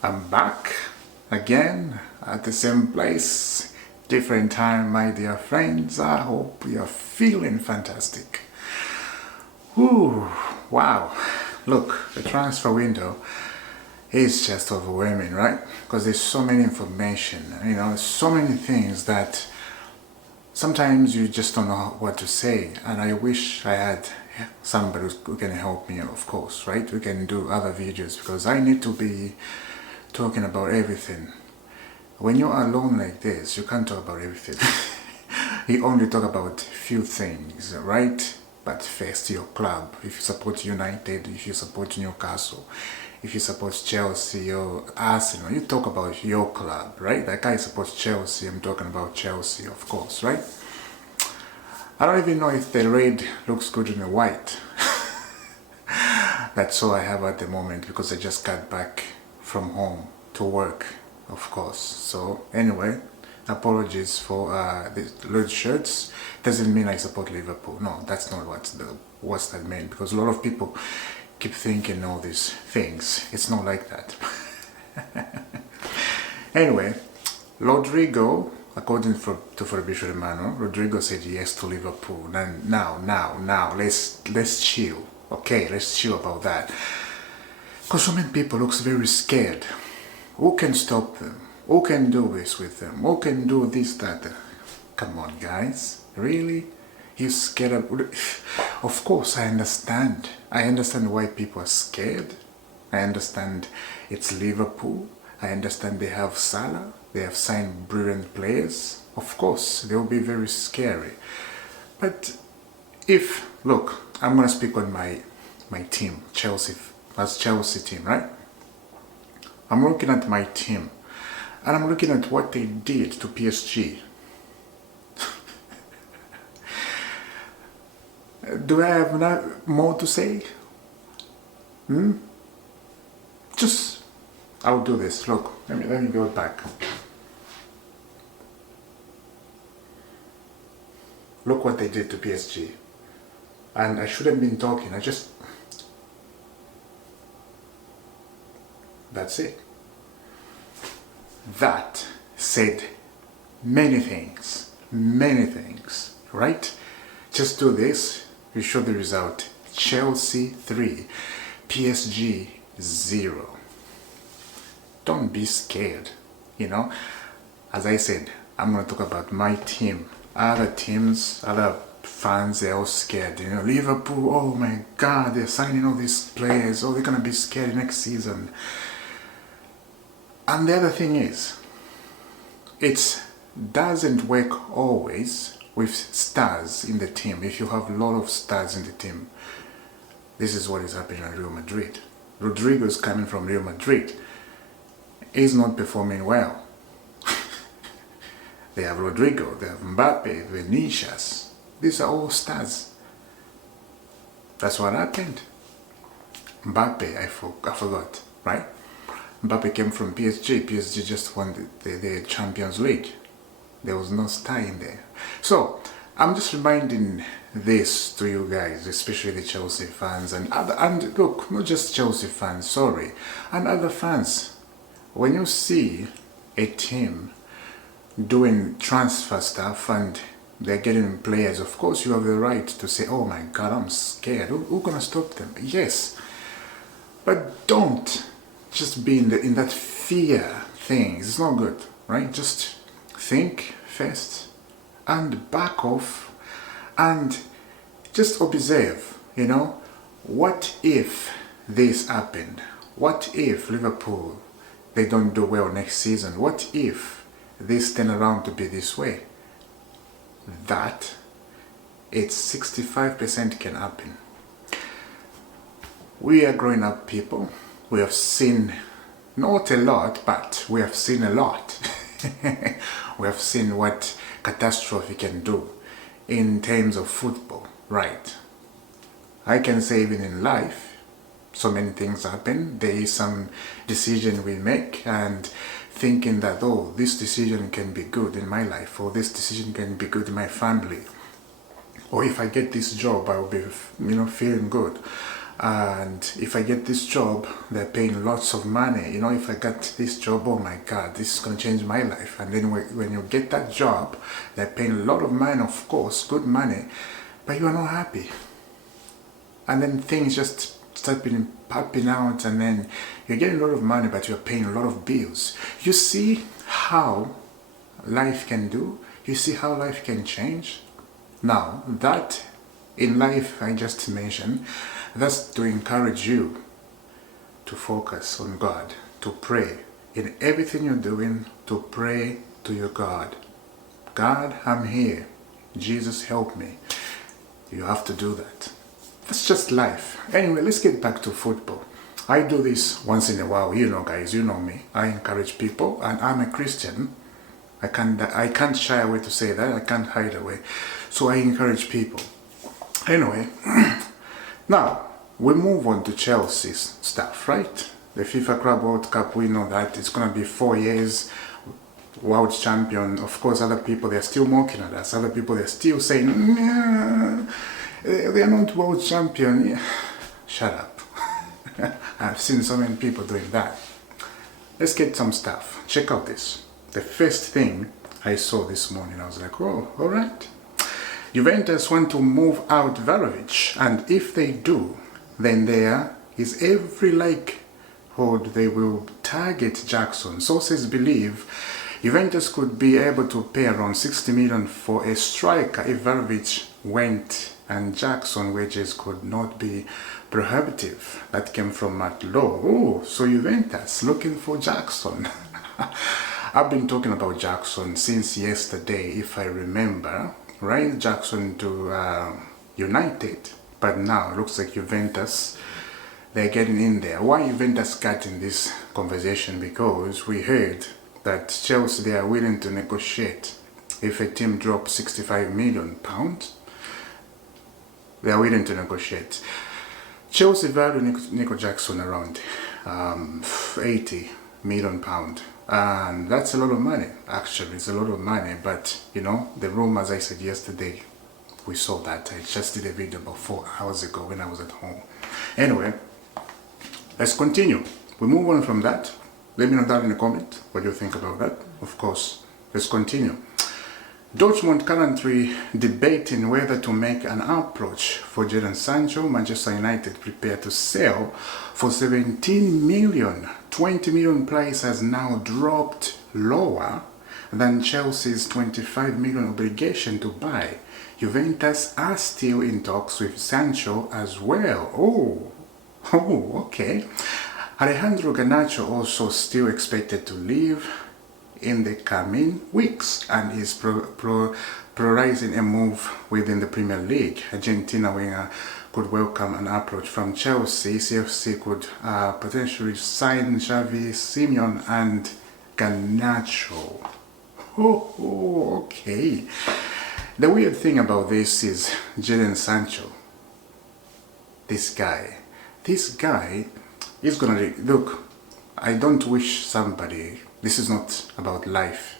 I'm back again at the same place, different time, my dear friends. I hope you're feeling fantastic. Whew, wow. Look, the transfer window is just overwhelming, right? Because there's so many information, so many things that sometimes you just don't know what to say. And I wish I had somebody who can help me, of course, right? We can do other videos because I need to be talking about everything. When you're alone like this, you can't talk about everything. You only talk about few things, right? But first, your club. If you support United, if you support Newcastle, if you support Chelsea or Arsenal, you talk about your club, right? Like I support Chelsea, I'm talking about Chelsea, of course, right? I don't even know if the red looks good in the white. That's all I have at the moment because I just got back from home to work, of course. So anyway, apologies for the red shirts. Doesn't mean I support Liverpool. No, that's not what's that mean, because a lot of people keep thinking all these things. It's not like that. Anyway, Rodrigo, according to Fabrizio Romano, Rodrigo said yes to Liverpool. And now, let's chill. Okay, let's chill about that. Because so many people looks very scared. Who can stop them? Who can do this with them? Who can do this, that? Come on, guys. Really? You scared of course, I understand. I understand why people are scared. I understand it's Liverpool. I understand they have Salah. They have signed brilliant players. Of course, they will be very scary. But look, I'm going to speak on my team, Chelsea, as Chelsea team, right? I'm looking at my team and I'm looking at what they did to PSG. Do I have more to say? I'll do this. Look, let me go back. Look what they did to PSG. And I shouldn't have been talking. That's it. That said many things, right? Just do this, you show the result. Chelsea 3, PSG 0. Don't be scared, As I said, I'm going to talk about my team. Other teams, other fans, they're all scared. Liverpool, oh my God, they're signing all these players. Oh, they're going to be scared next season. And the other thing is, it doesn't work always with stars in the team. If you have a lot of stars in the team, this is what is happening at Real Madrid. Rodrigo is coming from Real Madrid. He's not performing well. They have Rodrigo, they have Mbappe, Vinicius. These are all stars. That's what happened. Mbappe, I forgot, right? Mbappe came from PSG. PSG just won the Champions League. There was no star in there. So, I'm just reminding this to you guys, especially the Chelsea fans and look, not just Chelsea fans, sorry, and other fans. When you see a team doing transfer stuff and they're getting players, of course you have the right to say, oh my God, I'm scared. Who's gonna stop them? Yes. But don't just be in that fear thing. It's not good, right? Just think first and back off and just observe, what if this happened? What if Liverpool, they don't do well next season? What if this turn around to be this way? That it's 65% can happen. We are growing up people. We have seen, not a lot, but we have seen a lot. We have seen what catastrophe can do in terms of football, right? I can say even in life, so many things happen. There is some decision we make and thinking that, oh, this decision can be good in my life, or this decision can be good in my family, or if I get this job, I will be, feeling good. And if I get this job, they're paying lots of money. You know, if I got this job, oh my God, this is going to change my life. And then when you get that job, they're paying a lot of money, of course, good money, but you are not happy. And then things just start popping out, and then you're getting a lot of money, but you're paying a lot of bills. You see how life can do? You see how life can change? Now, that in life I just mentioned, that's to encourage you to focus on God, to pray. In everything you're doing, to pray to your God. God, I'm here. Jesus, help me. You have to do that. That's just life. Anyway, let's get back to football. I do this once in a while. You know, guys, you know me. I encourage people, and I'm a Christian. I can't shy away to say that. I can't hide away. So I encourage people. Anyway, now we move on to Chelsea's stuff, right? The FIFA Club World Cup, we know that it's going to be 4 years. World champion. Of course, other people, they're still mocking at us. Other people, they're still saying, nah, they are not world champion. Yeah. Shut up. I've seen so many people doing that. Let's get some stuff. Check out this. The first thing I saw this morning, I was like, oh, all right. Juventus want to move out Vlahovic, and if they do, then there is every likelihood they will target Jackson. Sources believe Juventus could be able to pay around 60 million for a striker if Vlahovic went, and Jackson wages could not be prohibitive. That came from Matt Lowe. Oh, so Juventus looking for Jackson. I've been talking about Jackson since yesterday, if I remember. Right, Jackson to United, but now it looks like Juventus, they're getting in there. Why Juventus got in this conversation? Because we heard that Chelsea, they are willing to negotiate. If a team drops 65 million pounds, they are willing to negotiate. Chelsea value Nico Jackson around 80 million pounds. And that's a lot of money. Actually, it's a lot of money. But, you know, the rumors I said yesterday, we saw that. I just did a video about 4 hours ago when I was at home. Anyway, let's continue. We move on from that. Let me know down in the comment what you think about that. Of course, let's continue. Dortmund currently debating whether to make an approach for Jadon Sancho. Manchester United prepare to sell for 17 million. 20 million price has now dropped lower than Chelsea's 25 million obligation to buy. Juventus are still in talks with Sancho as well. Oh, okay. Alejandro Garnacho also still expected to leave in the coming weeks and is prioritizing a move within the Premier League. Argentina winger could welcome an approach from Chelsea. CFC could potentially sign Xavi, Simeone and Garnacho. Oh, okay. The weird thing about this is Jadon Sancho. This guy is gonna look. I don't wish somebody. This is not about life.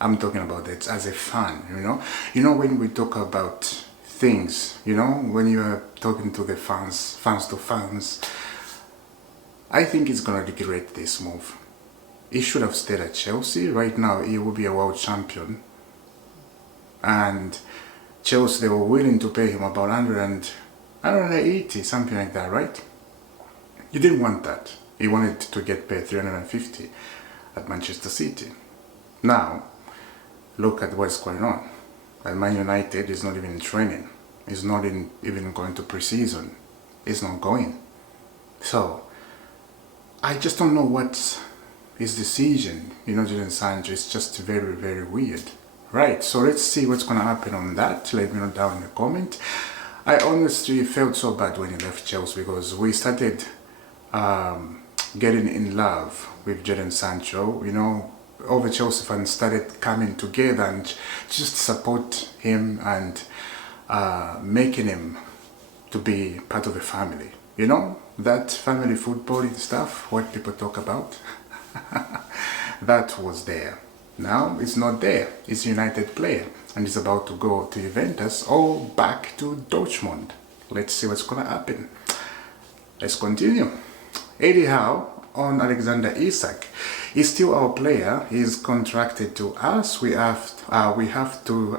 I'm talking about it as a fan, you know. You know, when we talk about things, you know, when you are talking to the fans to fans, I think he's gonna regret this move. He should have stayed at Chelsea. Right now, he will be a world champion. And Chelsea, they were willing to pay him about 180, something like that, right? He didn't want that. He wanted to get paid 350 at Manchester City. Now, look at what's going on. At Man United is not even in training. He's not even going to pre-season. He's not going. So, I just don't know what's his decision. You know, Jadon Sancho is just very, very weird. Right, so let's see what's going to happen on that. Let me know down in the comment. I honestly felt so bad when he left Chelsea because we started getting in love with Jadon Sancho. You know, all the Chelsea fans started coming together and just support him and making him to be part of the family. You know, that family footballing stuff, what people talk about, that was there. Now it's not there. It's a United player and he's about to go to Juventus or back to Dortmund. Let's see what's gonna happen. let's continue. Eddie Howe on Alexander Isak. He's still our player. He's contracted to us. We have to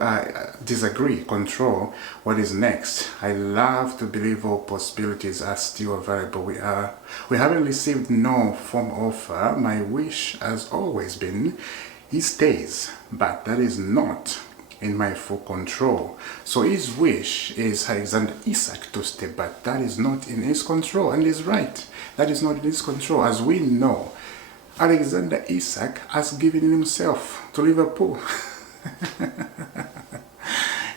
disagree, control what is next. I love to believe all possibilities are still available. We haven't received no form offer. My wish has always been he stays, but that is not in my full control. So his wish is Alexander Isak to stay, but that is not in his control, and he's right. That is not in his control. As we know, Alexander Isak has given himself to Liverpool.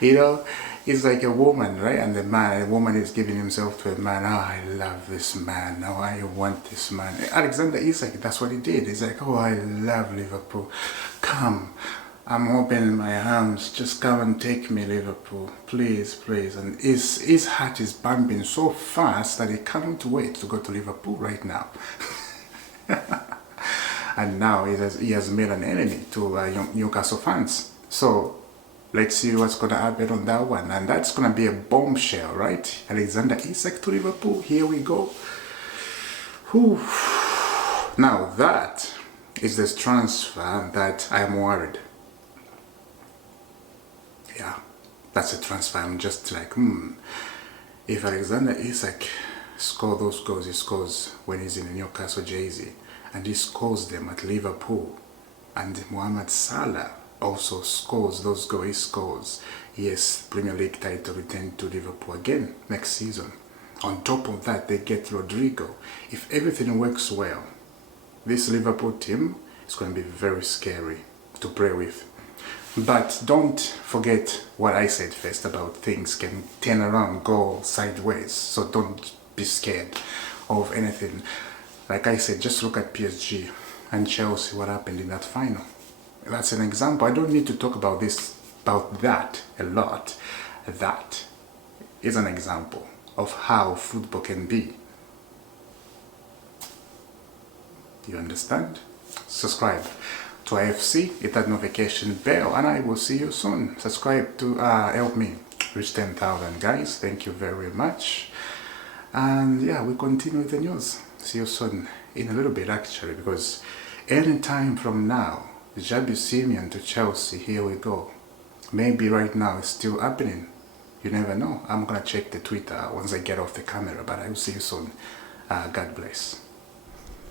You know, it's like a woman, right? And a woman is giving himself to a man. Oh, I love this man. Oh, I want this man. Alexander Isak, that's what he did. He's like, oh, I love Liverpool. Come, I'm opening my arms. Just come and take me, Liverpool. Please, please. And his heart is pumping so fast that he can't wait to go to Liverpool right now. And now he has made an enemy to Newcastle fans. So let's see what's going to happen on that one. And that's going to be a bombshell, right? Alexander Isak to Liverpool. Here we go. Whew. Now that is this transfer that I am worried. Yeah, that's a transfer. I'm just like, if Alexander Isak scores those goals he scores when he's in the Newcastle jersey, and he scores them at Liverpool, and Mohamed Salah also scores those goals he scores, yes, Premier League title returned to Liverpool again next season. On top of that, they get Rodrigo. If everything works well, this Liverpool team is going to be very scary to play with. But don't forget what I said first about things can turn around, go sideways. So don't be scared of anything. Like I said, just look at PSG and Chelsea, what happened in that final. That's an example. I don't need to talk about that a lot. That is an example of how football can be. You understand? Subscribe to IFC, hit that notification bell, and I will see you soon. Subscribe to help me reach 10,000, guys. Thank you very much. And yeah, we continue with the news. See you soon, in a little bit actually, because any time from now, Xabi Simons to Chelsea, here we go. Maybe right now it's still happening. You never know. I'm gonna check the Twitter once I get off the camera, but I will see you soon. God bless.